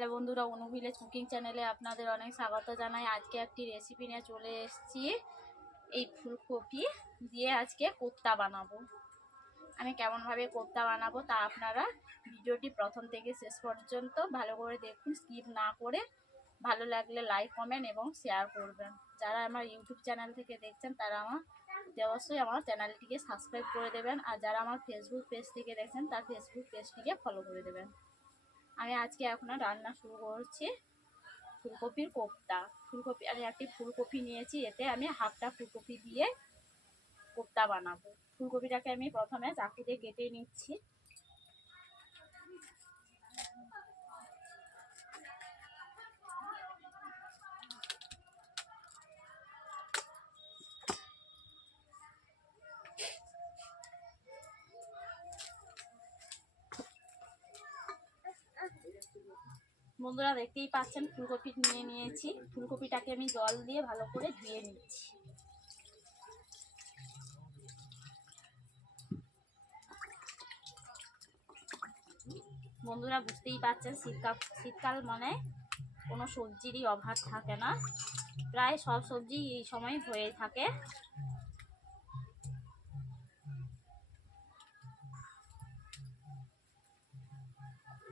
Hello বন্ধুরা, অনু village cooking চ্যানেলে আপনাদের অনেক স্বাগত জানাই। আজকে একটি রেসিপি নিয়ে চলে এসেছি। এই ফুলকপি দিয়ে আজকে কোপ্তা বানাবো। আমি কেমনভাবে কোপ্তা বানাবো তা আপনারা ভিডিওটি প্রথম থেকে শেষ পর্যন্ত ভালো করে দেখুন, স্কিপ না করে। ভালো লাগলে লাইক, কমেন্ট এবং শেয়ার করবেন। যারা আমার ইউটিউব চ্যানেল থেকে দেখছেন তারা অবশ্যই আমার চ্যানেলটিকে সাবস্ক্রাইব করে দেবেন, আর যারা আমার ফেসবুক পেজ থেকে দেখছেন তার ফেসবুক পেজটিকে ফলো করে দেবেন। আমি আজকে এখন রান্না শুরু করছি ফুলকপির কোপ্তা। আমি একটি ফুলকপি নিয়েছি, এতে আমি হাফটা ফুলকপি দিয়ে কোপ্তা বানাবো। ফুলকপিটাকে আমি প্রথমে চাকু দিয়ে কেটে নিচ্ছি। বন্ধুরা দেখতেই পাচ্ছেন ফুলকপি নিয়ে নিয়েছি। ফুলকপিটাকে আমি জল দিয়ে ভালো করে ধুয়ে নিচ্ছি। বন্ধুরা বুঝতেই পাচ্ছেন শীতকাল মানে কোনো সবজিরই অভাব থাকে না। প্রায় সব সবজি এই সময় হয়ে থাকে।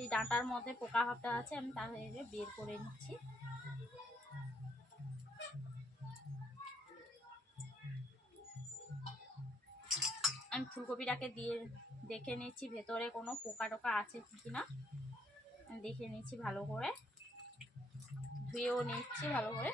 এই ডাঁটার মধ্যে পোকা হাঁটা আছে, আমি তাহলে বের করে নিচ্ছি। আমি ফুলকপিটাকে দিয়ে দেখে নিচ্ছি ভেতরে কোনো পোকা টোকা আছে কিনা। দেখে নিচ্ছি ভালো করে, ধুয়েও নিচ্ছি ভালো করে।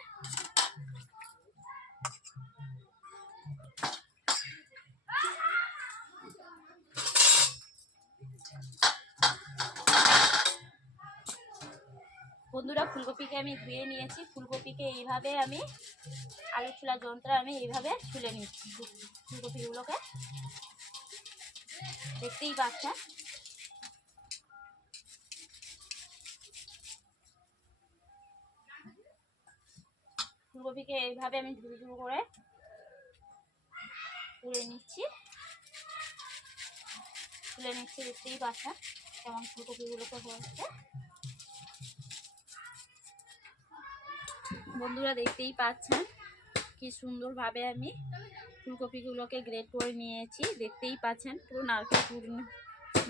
বন্ধুরা ফুলকপিকে আমি ধুয়ে নিয়েছি। ফুলকপিকে এইভাবে আমি আলু ছুলা যন্ত্রে আমি এইভাবে ছুলে নিচ্ছি। ফুলকপিগুলোকে দেখতেই পাচ্ছেন। ফুলকপিকে এইভাবে আমি ঝুড়ো ঝুড়ো করে তুলে নিচ্ছি। দেখতেই পাচ্ছেন কেমন ফুলকপিগুলোকে হচ্ছে। বন্ধুরা দেখতেই পাচ্ছেন কি সুন্দরভাবে আমি ফুলকপিগুলোকে গ্রেড করে নিয়েছি। দেখতেই পাচ্ছেন পুরো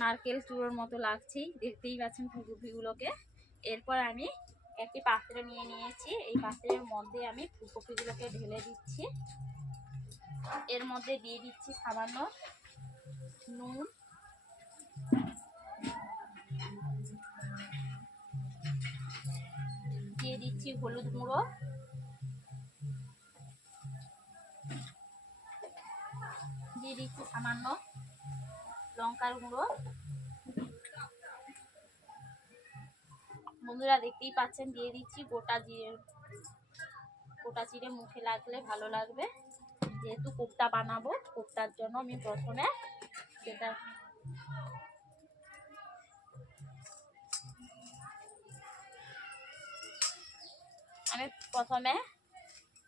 নারকেল চূড়োর মতো লাগছে। দেখতেই পাচ্ছেন ফুলকপিগুলোকে। এরপর আমি একটি পাত্রে নিয়ে নিয়েছি। এই পাত্রের মধ্যে আমি ফুলকপিগুলোকে ঢেলে দিচ্ছি। এর মধ্যে দিয়ে দিচ্ছি সামান্য নুন, দিয়ে দিচ্ছি হলুদ গুঁড়ো, দিয়ে দিচ্ছি সামান্য লঙ্কার গুঁড়ো। বন্ধুরা দেখতেই পাচ্ছেন দিয়ে দিচ্ছি গোটা জিরে মুখে লাগলে ভালো লাগবে। যেহেতু কোপ্তা বানাবো, কোপ্তার জন্য আমি প্রথমে সেটা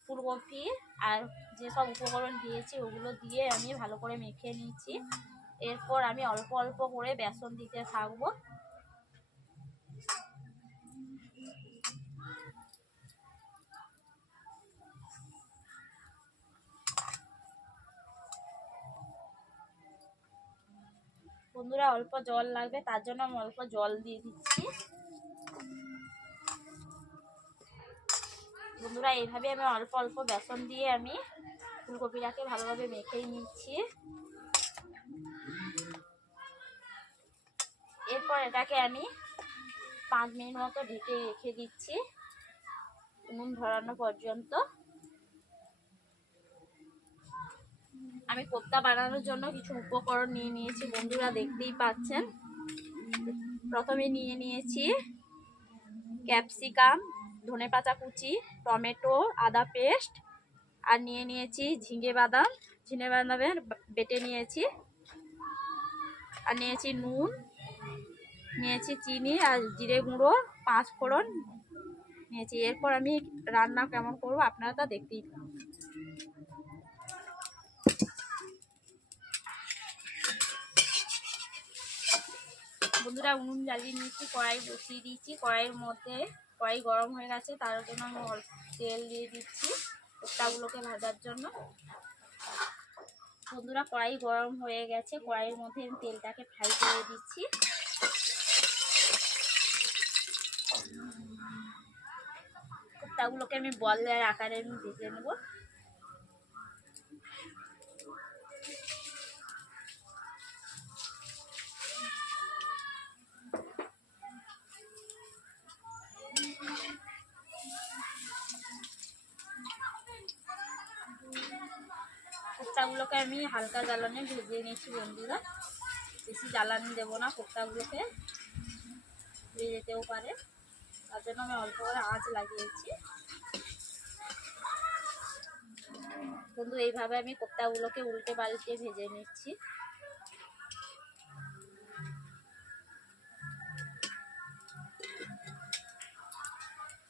ফুলকপি আর যেসব উপকরণ দিয়েছি ওগুলো দিয়ে আমি ভালো করে মেখে নিচ্ছি। এরপর আমি অল্প অল্প করে বেসন দিতে থাকবো। বন্ধুরা অল্প জল লাগবে, তার জন্য আমি অল্প জল দিয়ে দিচ্ছি। বন্ধুরা এইভাবে আমি অল্প অল্প বেসন দিয়ে আমি ফুলকপিটাকে ভালোভাবে মেখে নিচ্ছি। এরপর এটাকে আমি 5 মিনিট মতো ঢেকে রেখে দিচ্ছি নুন ধরানো পর্যন্ত। আমি কোপ্তা বানানোর জন্য কিছু উপকরণ নিয়ে নিয়েছি। বন্ধুরা দেখতেই পাচ্ছেন। প্রথমে নিয়ে নিয়েছি ক্যাপসিকাম, ধনেপাতা কুচি, টমেটো, আদা পেস্ট, আর নিয়ে নিয়েছি ঝিঙে বাদামের বেটে নিয়েছি, আর নিয়েছি নুন, নিয়েছি চিনি আর জিরে গুঁড়ো, 5 ফোড়ন নিয়েছি। এরপর আমি রান্না কেমন করবো আপনারা তা দেখতেই পাবেন। বন্ধুরা উনুন জ্বালিয়ে নিয়েছি, কড়াই বসিয়ে দিয়েছি। কড়াইয়ের মধ্যে কড়াই গরম হয়ে গেছে, তার জন্য আমি অল্প তেল দিয়ে দিচ্ছি কোপ্তাগুলোকে ভাজার জন্য। বন্ধুরা কড়াই গরম হয়ে গেছে, কড়াইয়ের মধ্যে আমি তেলটাকে ফ্রাই করে দিচ্ছি। কোপ্তাগুলোকে আমি বলের আকারে আমি ভেজে নেব। কোপ্তাগুলোকে আমি হালকা জ্বালানে ভেজে নিয়েছি বন্ধুরা, বেশি জ্বালানি দেবো না, কোপ্তাগুলোকে পুড়ে যেতেও পারে, তার জন্য আমি অল্প করে আঁচ লাগিয়েছি। বন্ধু এইভাবে আমি কোপ্তাগুলোকে উল্টে পাল্টে ভেজে নিচ্ছি।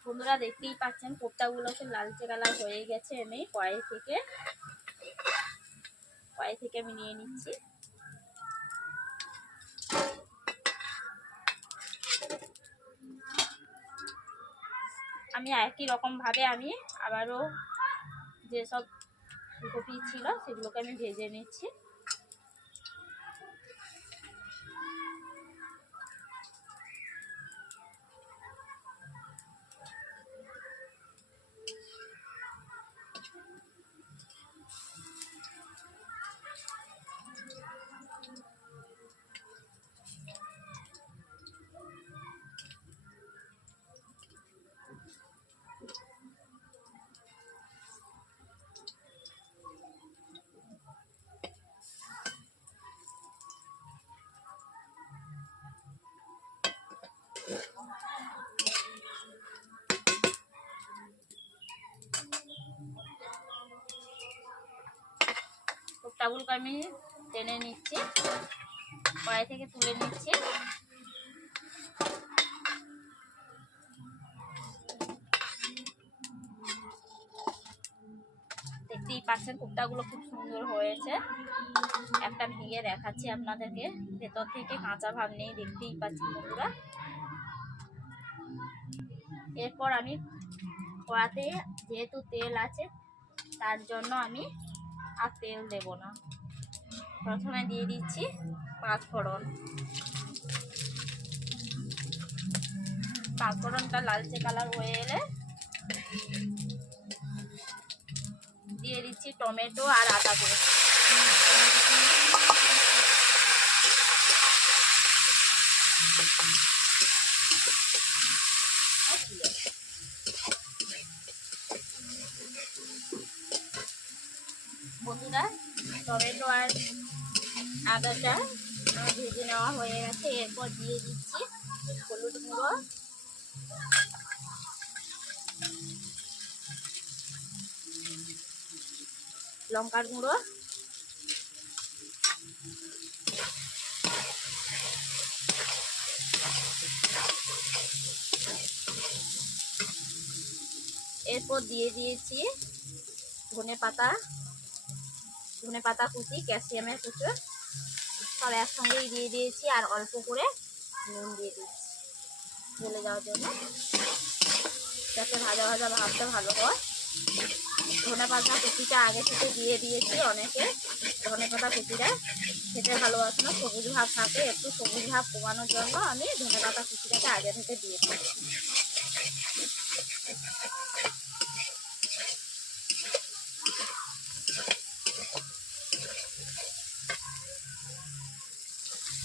বন্ধুরা দেখতেই পাচ্ছেন কোপ্তাগুলোকে লালচে কালার হয়ে গেছে। আমি কড়াই থেকে আমি নিয়ে নিচ্ছি। আমি একই রকম ভাবে আমি আবারও যেসব ফুলকপি ছিল সেগুলোকে আমি ভেজে নিচ্ছি। কোপ্তাগুলোকে আমি টেনে নিচ্ছি, কড়াই থেকে তুলে নিচ্ছি। দেখতেই পাচ্ছেন কোপ্তাগুলো খুব সুন্দর হয়েছে। একটা ভেঙে দেখাচ্ছি আপনাদেরকে, ভেতর থেকে কাঁচা ভাব নেই, দেখতেই পাচ্ছেন বন্ধুরা। এরপর আমি কড়াতে যেহেতু তেল আছে তার জন্য আমি আর তেল দেব না। প্রথমে দিয়ে দিচ্ছি পাঁচফোড়ন। পাঁচফোড়নটা লালচে কালার হয়ে এলে দিয়ে দিচ্ছি টমেটো আর আদা পেস্ট। বন্ধুরা টমেটো আর আদাটা ভেজে নেওয়া হয়ে গেছে। এরপর দিয়ে দিচ্ছি হলুদ গুঁড়ো, লঙ্কার গুঁড়ো, এরপর দিয়ে দিয়েছি ধনে পাতা কুচি, ক্যাপসিকামের কুচি সব একসঙ্গেই দিয়ে দিয়েছি। আর অল্প করে নুন দিয়ে দিচ্ছি গলে যাওয়ার জন্য, যাতে ভাজা ভাবটা ভালো হয়। ধনে পাতা কুচিটা আগে থেকে দিয়ে দিয়েছি। অনেকে ধনে পাতা কুচিটা খেতে ভালোবাসে না, সবুজ ভাব থাকে, একটু সবুজ ভাব কমানোর জন্য আমি ধনে পাতা কুচিটাকে আগে থেকে দিয়ে দিচ্ছি।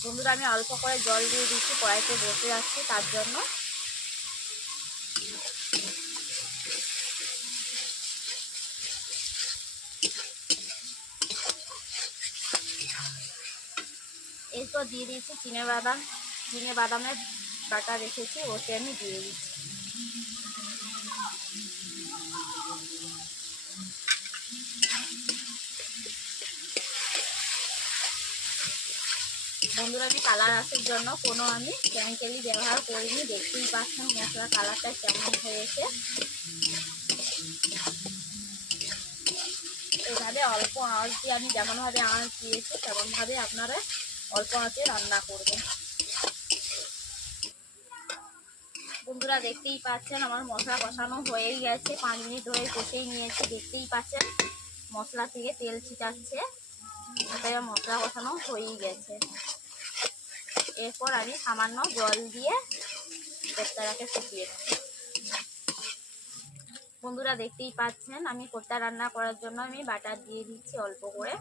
বন্ধুরা আমি অল্প করে জল দিয়ে দিচ্ছি, কড়াইতে বসে যাচ্ছি তার জন্য। এরপর দিয়ে দিচ্ছি চিনে বাদামের বাটা রেখেছি, ওকে আমি দিয়ে দিচ্ছি। বন্ধুরা আমি কালার আসার জন্য কোনো আমি কেমিক্যালি ব্যবহার করিনি, দেখতেই পাচ্ছেন মশলার কালারটা কেমন হয়েছে। এইভাবে অল্প আঁচ দিয়ে আমি যেমনভাবে আঁচ দিয়েছি তেমনভাবে আপনারা অল্প আঁচে রান্না করবেন। বন্ধুরা দেখতেই পাচ্ছেন আমার মশলা কষানো হয়েই গেছে, 5 মিনিট ধরে কষেই নিয়েছি। দেখতেই পাচ্ছেন মশলা থেকে তেল ছিটাচ্ছে, তাই মশলা কষানো হয়েই গেছে। এরপর আমি সামান্য জল দিয়ে কোপ্তাটাকে ফুটিয়ে নেব। বন্ধুরা দেখতেই পাচ্ছেন আমি কোপ্তা রান্না করার জন্য আমি বাটার দিয়ে দিচ্ছি অল্প করে।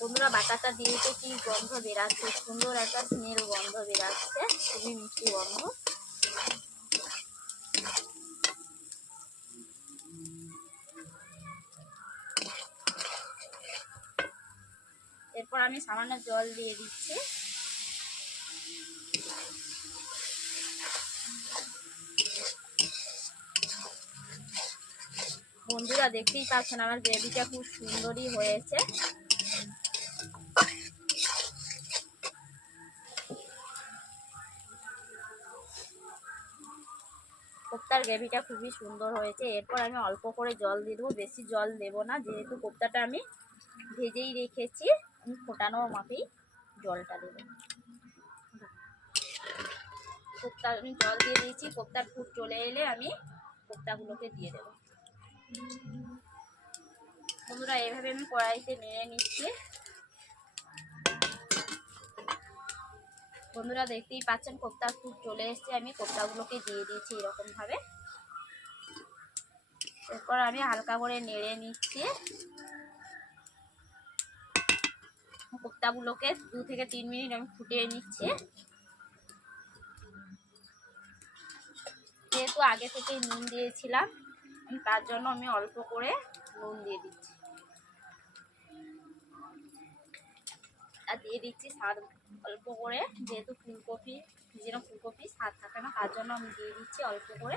বন্ধুরা বাটাটা দিয়েছে কি গন্ধ বেরাচ্ছে, সুন্দর একটা স্মেল গন্ধ বেরাচ্ছে, খুবই মিষ্টি গন্ধ। এরপর আমি সামান্য জল দিয়ে দিচ্ছি। বন্ধুরা দেখতেই পাচ্ছেন আমার গ্রেভিটা খুব সুন্দরই হয়েছে। কোপ্তার গ্রেভিটা খুবই সুন্দর হয়েছে। এরপর আমি অল্প করে জল দিয়ে দেবো, বেশি জল দেবো না, যেহেতু কোপ্তাটা আমি ভেজেই রেখেছি। আমি ফোটানোর মাপেই জলটা দেবো। কোপ্তা আমি জল দিয়ে দিয়েছি, কোপ্তার ফুট চলে এলে আমি কোপ্তাগুলোকে দিয়ে দেবো। বন্ধুরা এইভাবে আমি কড়াইতে নেড়ে নিচ্ছি। বন্ধুরা দেখতেই পাচ্ছেন কোপ্তার ফুট চলে এসছে, আমি কোপ্তাগুলোকে দিয়ে দিয়েছি এরকম ভাবে। এরপর আমি হালকা করে নেড়ে নিচ্ছি। কোপ্তাগুলোকে 2 থেকে 3 মিনিট আমি ফুটিয়ে নিচ্ছি। যেহেতু আগে থেকে নুন দিয়েছিলাম তার জন্য আমি অল্প করে নুন দিয়ে দিচ্ছি। আর দিয়ে দিচ্ছি স্বাদ অল্প করে, যেহেতু ফুলকপি ভিজানো ফুলকপি স্বাদ থাকে না, তার জন্য আমি দিয়ে দিচ্ছি অল্প করে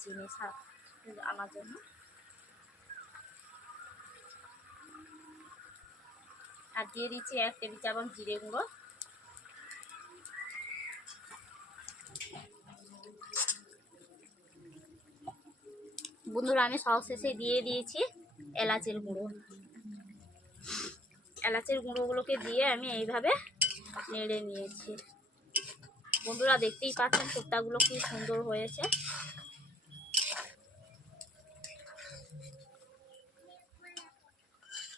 চিনি স্বাদ আনার জন্য। আর দিয়ে দিচ্ছি 1 টেবিল চামচ জিরে গুঁড়ো। বন্ধুরা আমি সব শেষে দিয়ে দিয়েছি এলাচের গুঁড়ো। এলাচের গুঁড়োগুলোকে দিয়ে আমি এইভাবে নেড়ে নিয়েছি। বন্ধুরা দেখতেই পাচ্ছেন কোপ্তাগুলো কি সুন্দর হয়েছে।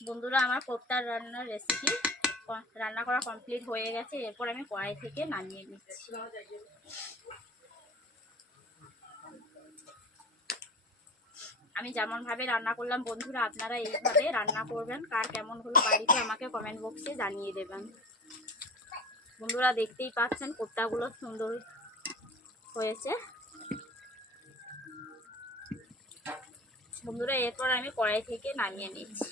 বন্ধুরা আমার কোপ্তার রান্নার রেসিপি রান্না করা কমপ্লিট হয়ে গেছে। এরপর আমি কড়াই থেকে নামিয়ে নিচ্ছি। আমি যেমনভাবে রান্না করলাম বন্ধুরা আপনারা এইভাবে রান্না করবেন। কার কেমন হলো বাড়িতে আমাকে কমেন্ট বক্সে জানিয়ে দেবেন। বন্ধুরা দেখতেই পাচ্ছেন কোপ্তাগুলো সুন্দর হয়েছে। বন্ধুরা এরপর আমি কড়াই থেকে নামিয়ে নিচ্ছি।